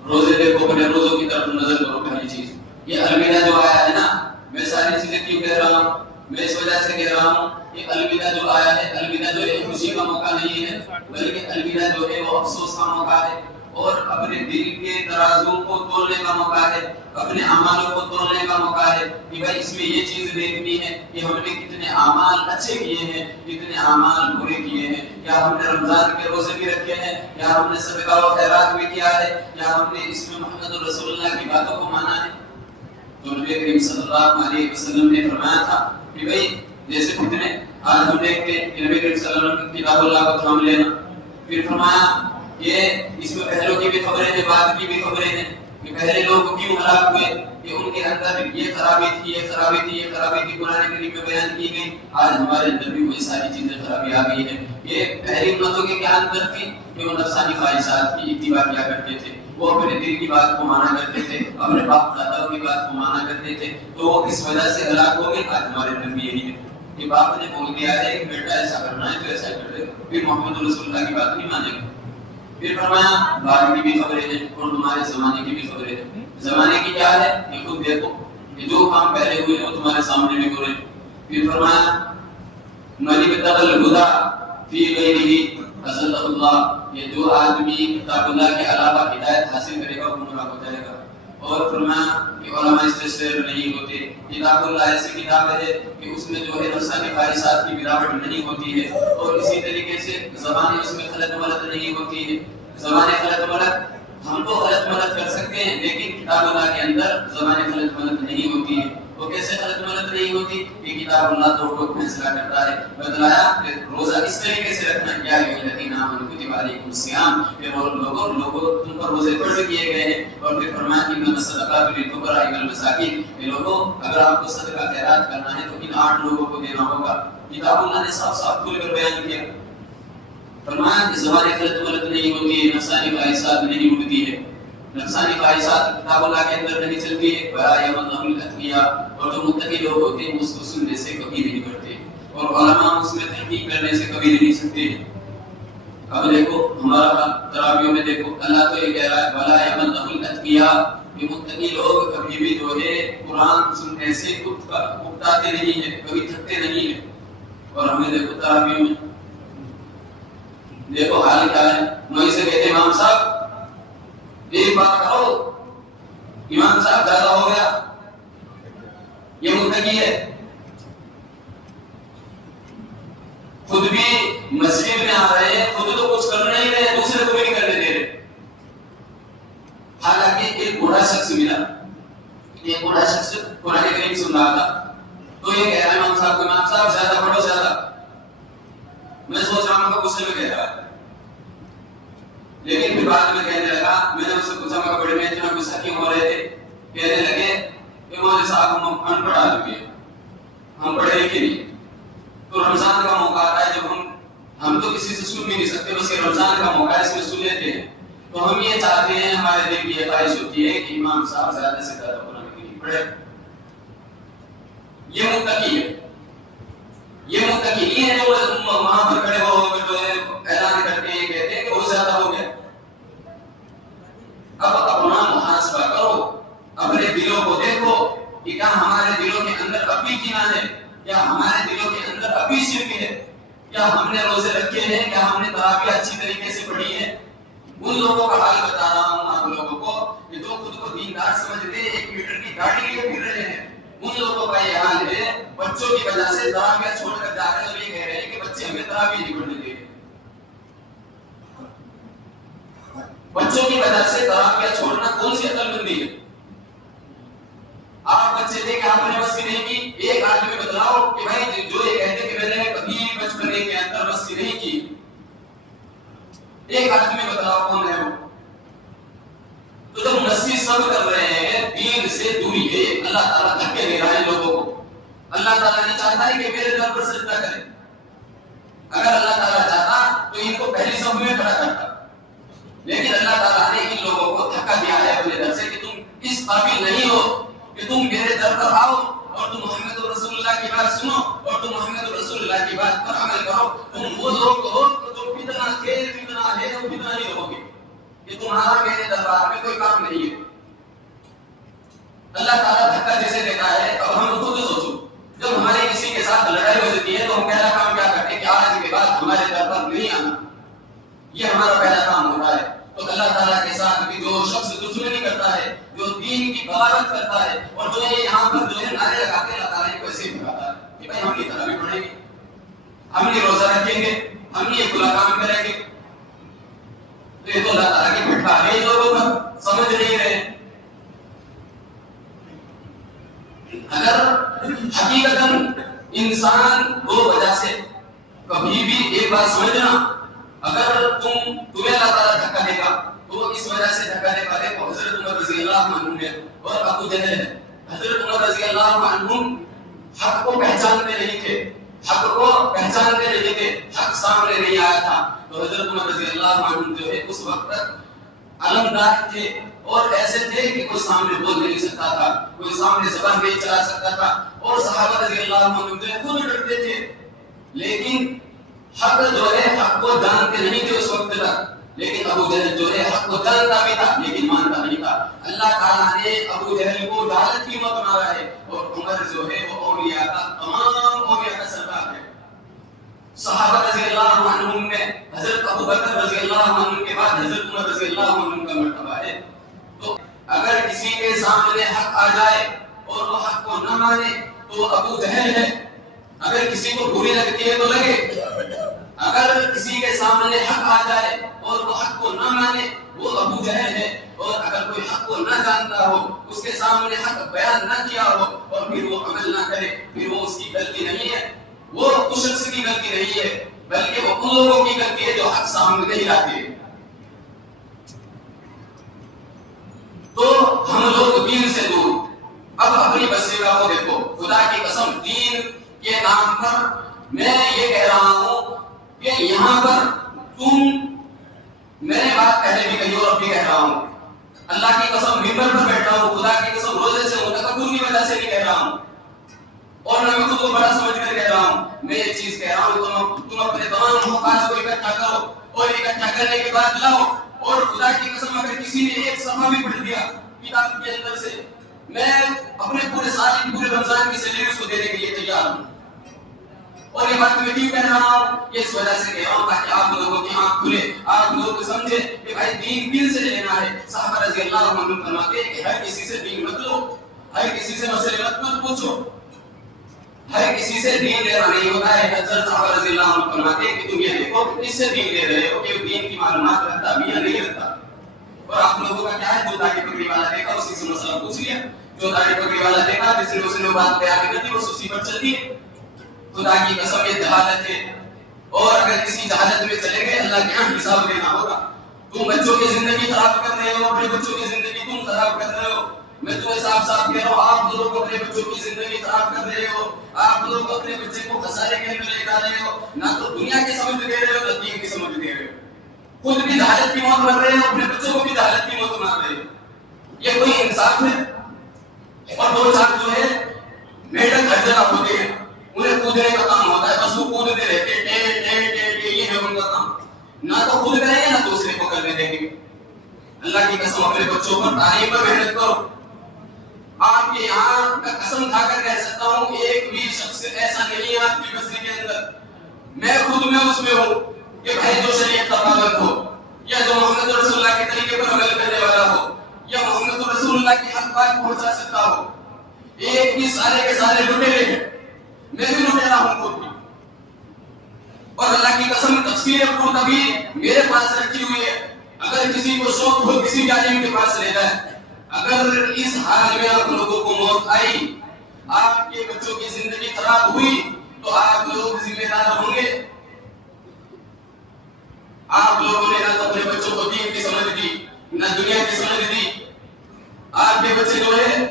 روزے دیکھو, اپنے روزوں کی طرف نظر کرو. پہلی چیز یہ الوداع جو آیا ہے نا, میں ساری چیزیں کیوں کہہ رہا ہوں, میں اس وجہ سے کہہ رہا ہوں کہ الوداع جو آیا ہے, الوداع جو ہے خوشی کا موقع نہیں ہے بلکہ الوداع جو ہے وہ افسوس کا موقع ہے, اور اپنے دل کے ترازو کو تولنے کا موقع ہے, اپنے اعمالوں کو تولنے کا موقع ہے کہ بھائی اس میں یہ چیز دیکھنی ہے کہ ہم نے کتنے اعمال اچھے کیے ہیں, کتنے اعمال برے کیے ہیں, کیا ہم نے رمضان کے روزے بھی رکھے ہیں, کیا ہم نے صدقہ و خیرات بھی کیا ہے, کیا ہم نے اس میں محمد رسول اللہ کی باتوں کو مانا ہے. تو نبی کریم صلی اللہ علیہ وسلم نے فرمایا تھا کہ بھائی جیسے فتنے آج ہم دیکھتے ہیں کہ نبی کریم صلی اللہ علیہ وسلم کی کتاب اللہ کو تھام لینا, پھر فرمایا کہ اس میں پہلوں کی بھی خبریں ہیں, بعد کی بھی خبریں ہیں کہ پہلے لوگ کیوں ہلاک ہوئے, کہ ان کے اندر یہ خرابی تھی, یہ خرابی تھی, یہ خرابی تھی, قرآن کریم میں بیان کی گئی. آج ہمارے اندر بھی وہی ساری چیزیں خرابی آ گئی ہیں. یہ پہلی امتوں کے کیا اندر تھی کہ وہ نفسانی خواہشات کی اتباع کیا کرتے تھے, وہ اپنے دل کی بات کو مانا کرتے تھے, اپنے باپ دادا کی بات کو مانا کرتے تھے, تو وہ اس وجہ سے ہلاک ہو گئے. آج ہمارے اندر بھی یہی ہے کہ باپ نے بول دیا ہے کہ بیٹا ایسا کرنا ہے تو ایسا کر دے, پھر محمد رسول اللہ کی بات نہیں مانے گا. پھر فرمایا بعد کی بھی خبریں ہیں اور تمہارے زمانے کی بھی خبریں ہیں. زمانے کی کیا ہے کہ خود دیکھو کہ جو کام پہلے ہوئے ہیں وہ تمہارے سامنے بھی ہو رہے ہیں. پھر فرمایا من ابتغى الهدى فی غیرہ اضلہ اللہ, یہ جو آدمی کتاب اللہ کے علاوہ ہدایت حاصل کرے گا وہ گمراہ ہو جائے گا. اور فرمایا کہ علماء اس سے سیر نہیں ہوتے, کتاب اللہ ایسی کتاب ہے کہ اس میں جو ہے نفسانی خواہشات کی ملاوٹ نہیں ہوتی ہے, اور اسی طریقے سے زبانیں اس میں غلط ملت نہیں ہوتی ہے. زبانیں غلط ملت ہم تو غلط ملت کر سکتے ہیں لیکن کتاب اللہ کے اندر زبانیں غلط ملت نہیں ہوتی ہے. وہ کیسے غلط ملت نہیں ہوتی کہ کتاب اللہ تو کو فیصلہ کرتا ہے. بتلایا کہ روزہ اس طریقے سے رکھنا کیا ہے الذین آمنوا کتب علیکم الصیام, کہ لوگوں تم پر روزے فرض کیے گئے ہیں. اور پھر فرمایا کہ انما الصدقات للفقراء والمساکین, کہ لوگوں اگر آپ کو صدقہ خیرات کرنا ہے تو ان 8 لوگوں کو دینا ہوگا. کتاب اللہ نے صاف صاف کھول کر بیان کیا. فرمایا کہ زبانیں غلط ملت نہیں ہوتی ہے, نفسانی خواہشات نہیں اڑتی ہے, نفسانی خواہشات کتاب اللہ کے اندر نہیں چلتی ہے. وَلَا يَمَنَّهُ الْأَتْقِيَاءُ, اور جو متقی لوگ ہوتے ہیں اس کو سننے سے کبھی نہیں کرتے. اور علماء اس میں تحقیق کرنے سے کبھی نہیں سکتے۔ اب دیکھو ہمارا تراویح میں دیکھو اللہ تو یہ کہہ رہا ہے ولا یمنع الاتقیاء، کہ متقی لوگ کبھی بھی جو ہے قرآن سننے سے اکتاتے نہیں ہیں، کبھی تھکتے نہیں ہیں۔ اور ہمیں دیکھو تراویح میں دیکھو حال کیا ہے، میں اسے کہتے امام صاحب ایک بات کرو، امام صاحب زیادہ ہو گیا، یہ متقی ہے، خود بھی مسجد میں آ رہے ہیں، خود تو کچھ کر نہیں رہے، دوسرے کو بھی نہیں کرنے دے رہے۔ حالانکہ ایک بوڑھا شخص ملا، ایک بوڑھا شخص قرآن کریم سن رہا تھا، تو یہ کہہ رہا ہے امام صاحب کو امام صاحب زیادہ پڑھو زیادہ۔ میں سوچ رہا ہوں کہ غصے میں کہہ رہا ہے، لیکن پھر بعد میں کہنے لگا، میں نے اس سے پوچھا میں بڑے میں اتنا غصہ کیوں ہو رہے تھے؟ کہنے لگے کہ مولوی صاحب ہم ان پڑھ آدمی ہیں، ہم پڑھے لکھے نہیں، تو رمضان کا موقع آتا ہے جب ہم تو کسی سے سن بھی نہیں سکتے، بس یہ رمضان کا موقع ہے اس میں سن لیتے ہیں، تو ہم یہ چاہتے ہیں، ہمارے دل کی یہ خواہش ہوتی ہے کہ امام صاحب زیادہ سے زیادہ قرآن کریم پڑھے۔ یہ متقی ہے، یہ متقی نہیں ہے جو وہاں پر کھڑے ہو جو ہے اعلان کرتے ہیں، کہتے ہیں کہ بہت زیادہ ہو گیا۔ اب اپنا محاسبہ کرو، اپنے دلوں کو دیکھو کہ کیا ہمارے دلوں کے اندر اب بھی کینہ ہے، کیا ہمارے دلوں کے اندر اب بھی شرک ہے، کیا ہم نے روزے رکھے ہیں، کیا ہم نے تراویح اچھی طریقے سے پڑھی ہے۔ ان لوگوں کا حال بتا رہا ہوں آپ لوگوں کو کہ جو خود کو دیندار سمجھتے ہیں، 1 میٹر کی گاڑی لیے پھر رہے ہیں، ان لوگوں کا یہ حال ہے۔ بچوں کی وجہ سے تراویح چھوڑ کر جا رہے ہیں اور یہ کہہ رہے ہیں کہ بچے ہمیں تراویح نہیں پڑھنے دے رہے۔ بچوں کی وجہ سے تراویح چھوڑنا کون سی عقل مندی ہے؟ آپ بچے تھے کہ آپ نے بس کی نہیں کی، ایک آدمی بتلاؤ کہ بھائی جو یہ کہتے کہ میں نے کبھی بچپنے کے اندر بس کی نہیں کی، ایک آدمی بتلاؤ کون ہے وہ؟ تو جب مستی سب کر رہے ہیں، دین سے دوری ہے، اللہ تعالیٰ دھکے دے رہا ہے لوگوں کو۔ اللہ تعالیٰ نہیں چاہتا ہے کہ میرے در پر سجدہ کرے، اگر اللہ تعالیٰ چاہتا تو ان کو پہلی صف میں کھڑا کرتا، لیکن اللہ تعالیٰ نے ان لوگوں کو دھکا دیا ہے اپنے در سے کہ تم اس قابل نہیں ہو کہ تم میرے در پر آؤ اور تم محمد رسول اللہ کی بات سنو اور تم محمد رسول اللہ کی بات پر عمل کرو۔ تم وہ لوگ ہو جو فتنہ تھے، فتنہ ہے اور فتنہ ہی رہو گے، کہ تمہارا میرے دربار میں کوئی کام نہیں ہے۔ اللہ تعالیٰ دھکا جیسے دیتا ہے، اب ہم خود سوچو جب ہمارے کسی کے ساتھ لڑائی ہو جاتی ہے تو ہم پہلا کام کیا کرتے ہیں کہ آج کے بعد ہمارے در پر نہیں آنا، یہ ہمارا پہلا کام ہوتا ہے۔ تو اللہ تعالیٰ کے ساتھ بھی جو شخص دشمنی کرتا ہے، جو دین کی بغاوت کرتا ہے اور جو یہ یہاں پر جو ہے نعرے لگاتے اللہ تعالیٰ کو ایسے بھگاتا ہے کہ بھائی ہم یہ تراویح پڑھیں گے، ہم یہ روزہ رکھیں گے، ہم یہ کھلا کام کریں گے، تو یہ تو اللہ تعالیٰ کی بھٹکا ہے، لوگوں کا سمجھ نہیں رہے۔ اگر حقیقتاً انسان دو وجہ سے کبھی بھی ایک بات سمجھنا، اگر تمہیں اللہ تعالیٰ دھکا دے گا تو اس وجہ سے دھکا دے گا۔ دیکھو حضرت عمر رضی اللہ عنہ نے اور ابو جہل ہے، حضرت عمر رضی اللہ عنہ حق کو پہچانتے نہیں تھے، حق کو پہچانتے نہیں تھے، حق سامنے نہیں آیا تھا، تو حضرت عمر رضی اللہ عنہ جو ہے اس وقت تک علمدار تھے اور ایسے تھے کہ کوئی سامنے بول نہیں سکتا تھا، کوئی سامنے زبان نہیں چلا سکتا تھا، اور صحابہ رضی اللہ عنہ جو ہے خود ڈرتے تھے، لیکن حق جو ہے حق کو جانتے نہیں تھے اس وقت تک، لیکن ابو جہل جو ہے حق کو جانتا بھی تھا لیکن مانتا نہیں تھا۔ اللہ تعالیٰ نے ابو جہل کو جہالت کی موت مارا ہے، اور عمر جو ہے وہ اولیاء کا تمام اولیاء کا سردار ہے۔ صحابہ رضی اللہ عنہم میں حضرت ابو بکر رضی اللہ عنہ کے بعد حضرت عمر رضی اللہ عنہ کا مرتبہ ہے۔ تو اگر کسی کے سامنے حق آ جائے اور وہ حق کو نہ مانے تو ابو جہل ہے، اگر کسی کو بری لگتی ہے تو لگے، اگر کسی کے سامنے حق آ جائے اور وہ حق کو نہ مانے وہ ابو جہل ہے، اور اگر کوئی حق کو نہ جانتا ہو، اس کے سامنے حق بیان نہ کیا ہو اور پھر وہ عمل نہ کرے، پھر وہ اس کی غلطی نہیں ہے، وہ اس شخص کی غلطی نہیں ہے، بلکہ وہ ان لوگوں کی غلطی ہے جو حق سامنے نہیں لاتے۔ تو ہم لوگ دین سے دور، اب اپنی بصیرت کو دیکھو، خدا کی قسم دین کے نام پر میں یہ کہہ رہا ہوں کہ یہاں پر میں نے بات پہلے بھی کہی اور اب بھی کہہ رہا ہوں، اللہ کی قسم ممبر پر بیٹھ رہا ہوں، خدا کی قسم روزے سے متکبر کی وجہ سے نہیں کہہ رہا ہوں، اور میں خود کو بڑا سمجھ کر کہہ رہا ہوں، میں یہ چیز کہہ رہا ہوں تم اپنے تمام محتاج کو اکٹھا کرو اور اکٹھا کرنے کے بعد لاؤ. اور خدا کی قسم اگر کسی نے ایک صفحہ بھی پڑھ دیا کتاب کے اندر سے, میں اپنے پورے سال کی پورے رمضان کی سیلری اس کو دینے کے لیے تیار ہوں. اور یہ بات میں کیوں کہہ رہا ہوں؟ اس وجہ سے کہہ رہا ہوں تاکہ آپ لوگوں کی آنکھ کھلے, آپ لوگ سمجھے کہ بھائی دین دل سے لینا ہے. صحابہ رضی اللہ عنہم فرماتے ہیں کہ ہر کسی سے دین مت لو, ہر کسی سے مسئلے مت پوچھو, ہر کسی سے دین لینا نہیں ہوتا ہے. حضرت صحابہ رضی اللہ عنہم فرماتے ہیں کہ تم یہ دیکھو اس سے دین لے رہے ہو کہ دین کی معلومات رکھتا بھی یا نہیں رکھتا. اور آپ لوگوں کا کیا ہے, جو داڑھی پگڑی والا دیکھا اسی سے مسئلہ پوچھ لیا, جو داڑھی پگڑی والا دیکھا جس نے اس نے بات بیان کر دی بس اسی پر چل دیے. خدا کی قسم یہ جہالت ہے, اور اگر کسی جہالت میں چلے گئے اللہ کے یہاں حساب لینا ہوگا. تم بچوں کی زندگی خراب کر رہے ہو, اپنے بچوں کی زندگی تم خراب کر رہے ہو. میں تمہیں صاف صاف کہہ رہا ہوں, آپ لوگ اپنے بچوں کی زندگی خراب کر رہے ہو, آپ لوگ اپنے بچے کو خسارے کے اندر لے جا رہے ہو. نہ تو دنیا کی سمجھ دے رہے ہو نہ دین کی سمجھ دے رہے ہو. خود بھی جہالت کی موت مر رہے ہو, اپنے بچوں کو بھی جہالت کی موت مار رہے ہو. یہ کوئی انصاف ہے؟ اور دو چار جو ہے میڈل ہر جگہ ہوتے ہیں, انہیں کودنے کا کام ہوتا ہے, بس وہ کودتے رہتے ہیں, یہ ہے ان کا کام. نہ تو خود کریں گے نہ دوسرے کو کرنے دیں گے. اللہ کی قسم اپنے بچوں پر تعلیم پر محنت کرو. آپ کے یہاں میں قسم کھا کر کہہ سکتا ہوں ایک بھی شخص ایسا نہیں ہے آپ کی بستی کے اندر, میں خود میں اس میں ہوں, کہ بھائی جو شریعت کا پابند ہو, یا جو محمد رسول اللہ کے طریقے پر عمل کرنے والا ہو, یا محمد رسول اللہ کی حق بات پہنچا سکتا ہو. ایک بھی سارے کے سارے لٹیرے ہیں, میں بھی لٹیرا ہوں خود بھی. اور اللہ کی قسم تفسیر قرطبی میرے پاس رکھی ہوئی ہے, اگر کسی کو شوق ہو کسی عالم کے پاس لے جائے. اگر اس حال میں آپ لوگوں کو موت آئی, آپ کے بچوں کی زندگی خراب ہوئی, تو آپ لوگ ذمہ دار ہوں گے. آپ لوگوں نے نہ اپنے بچوں کو دین کی سمجھ دی نہ دنیا کی سمجھ دی. آپ کے بچے جو ہے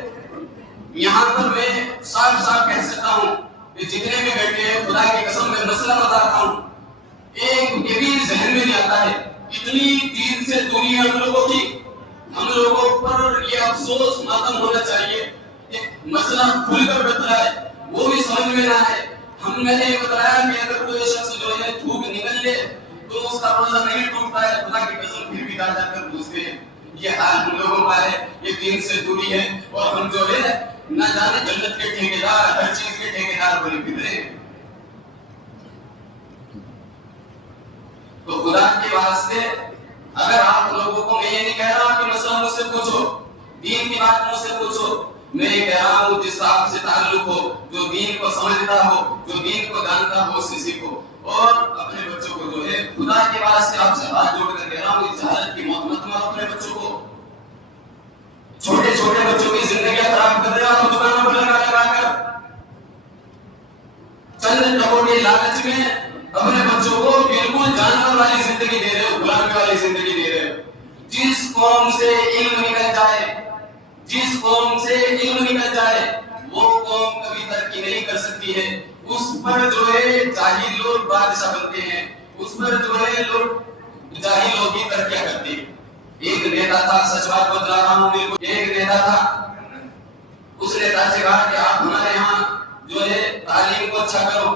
یہاں پر میں صاف صاف کہہ سکتا ہوں کہ جتنے بھی بیٹھے ہیں خدا کی قسم میں مسئلہ بتاتا ہوں, ایک یہ بھی ذہن میں نہیں آتا ہے اتنی دین سے دوری ہم لوگوں کی. ہم لوگوں پر یہ افسوس ماتم ہونا چاہیے کہ مسئلہ کھل کر بتایا ہے وہ بھی سمجھ میں نہ آئے. ہم نے یہ بتایا کہ اگر کوئی شخص جو ہے تھوک نکل لے تو اس کا روزہ نہیں ٹوٹتا ہے. خدا کی قسم پھر بھی جا کر پوچھتے ہیں. یہ حال ہم لوگوں کا ہے, یہ دین سے دوری ہے, اور ہم جو ہے نہ جانے جنت کے ٹھیکیدار, ہر چیز کے ٹھیکیدار بنے پھر رہے. تو خدا کے واسطے اگر آپ لوگوں کو, میں یہ نہیں کہہ رہا کہ مسئلہ مجھ سے پوچھو, دین کی بات مجھ سے پوچھو, میں یہ کہہ رہا ہوں جس آپ سے تعلق ہو, جو دین کو سمجھتا ہو, جو دین کو جانتا ہو, اس سے سیکھو. اور اپنے بچوں کو جو ہے خدا کے واسطے آپ سے ہاتھ جوڑ کر کہہ رہا ہوں اس جہالت کی موت مت مارو اپنے بچوں کو. چھوٹے چھوٹے بچوں کی زندگیاں خراب کر رہے ہو دکانوں پر لگا کر, چند ٹکوں کے لالچ میں اپنے بچوں کو بالکل جانور والی زندگی دے رہے ہو, غلامی والی زندگی دے رہے ہو. جس قوم سے علم نکل جائے, جس قوم سے علم نکل جائے وہ قوم کبھی ترقی نہیں کر سکتی ہے. اس پر جو ہے جاہل لوگ بادشاہ بنتے ہیں, اس پر جو ہے لوگ جاہل لوگ ہی ترقیاں کرتے ہیں. ایک نیتا تھا, سچ بات بتلا رہا ہوں, ایک نیتا تھا, اس نیتا سے کہا کہ آپ ہمارے یہاں جو ہے تعلیم کو اچھا کرو,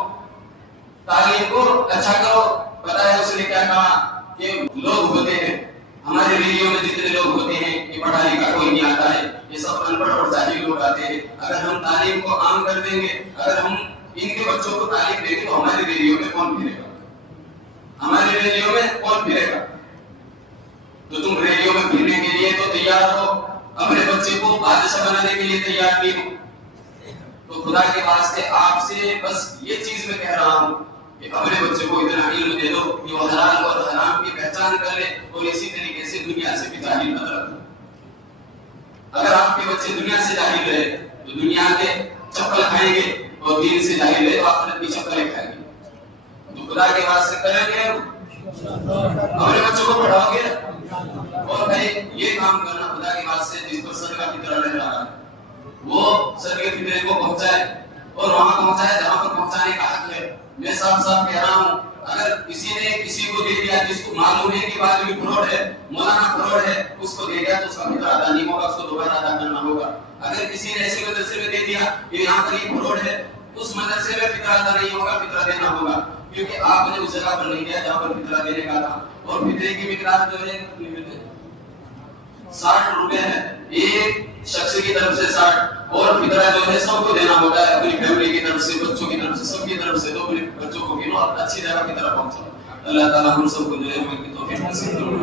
تعلیم کو اچھا کرو. پتا ہے اس نے کیا کہا کہ لوگ ہوتے ہیں ہمارے ریلیوں میں جتنے لوگ ہوتے ہیں کہ پڑھا لکھا کوئی نہیں آتا ہے, یہ سب ان پڑھ اور جاہل لوگ آتے ہیں. اگر ہم تعلیم کو عام کر دیں گے, اگر ہم ان کے بچوں کو تعلیم دیں گے تو ہماری ریلیوں میں کون پھرے گا, ہماری ریلیوں میں کون پھرے گا. تو تم ریلیوں میں پھرنے کے لیے تو تیار ہو, اپنے بچے کو بادشاہ بنانے کے لیے تیار نہیں ہو. تو خدا کے واسطے آپ سے بس یہ چیز میں کہہ رہا ہوں کہ اپنے بچے کو اتنا علم دے دو کہ وہ حلال اور حرام کی پہچان کر لے, اور اسی طریقے سے دنیا سے بھی جاہل نہ رکھو. اگر آپ کے بچے دنیا سے جاہل رہے تو دنیا کے چپل کھائیں گے, اور دین سے جاہل رہے تو آخرت کی چپلیں کھائیں گے. تو خدا کے واسطے کریں گے, اپنے بچوں کو پڑھاؤ گے, اور بھائی یہ کام کرنا خدا کے واسطے جس پر صدقہ کی طرح رہ رہا ہے وہ صدقے کی طرح کو پہنچائے, اور وہاں پہنچائے جہاں پر پہنچانے کا حق ہے. میں صاف صاف کہہ رہا ہوں, اگر کسی نے کسی کو دے دیا جس کو معلوم ہے کہ بعد میں فراڈ ہے, مولانا فراڈ ہے, اس کو دے دیا تو اس کا فطرہ ادا نہیں ہوگا, اس کو دوبارہ ادا کرنا ہوگا. اگر کسی نے ایسے مدرسے میں دے دیا کہ یہاں پر یہ فراڈ ہے, اس مدرسے میں فطرہ ادا نہیں ہوگا، فطرہ دینا ہوگا، کیونکہ آپ نے اس جگہ پر نہیں گیا جہاں پر فطرہ دینے کا تھا. اور فطرے کی مقدار جو ہے 60 روپے ہے، ایک شخص کی طرف سے 60، اور فطرہ جو ہے سب کو دینا ہوتا ہے، اپنی فیملی کی طرف سے، بچوں کی طرف سے، سب کی طرف سے. تو اپنے بچوں کو گنو اور اچھی جگہ کی طرف پہنچو. اللہ تعالیٰ ہم سب کو جو ہے توفیق نصیب فرمائے.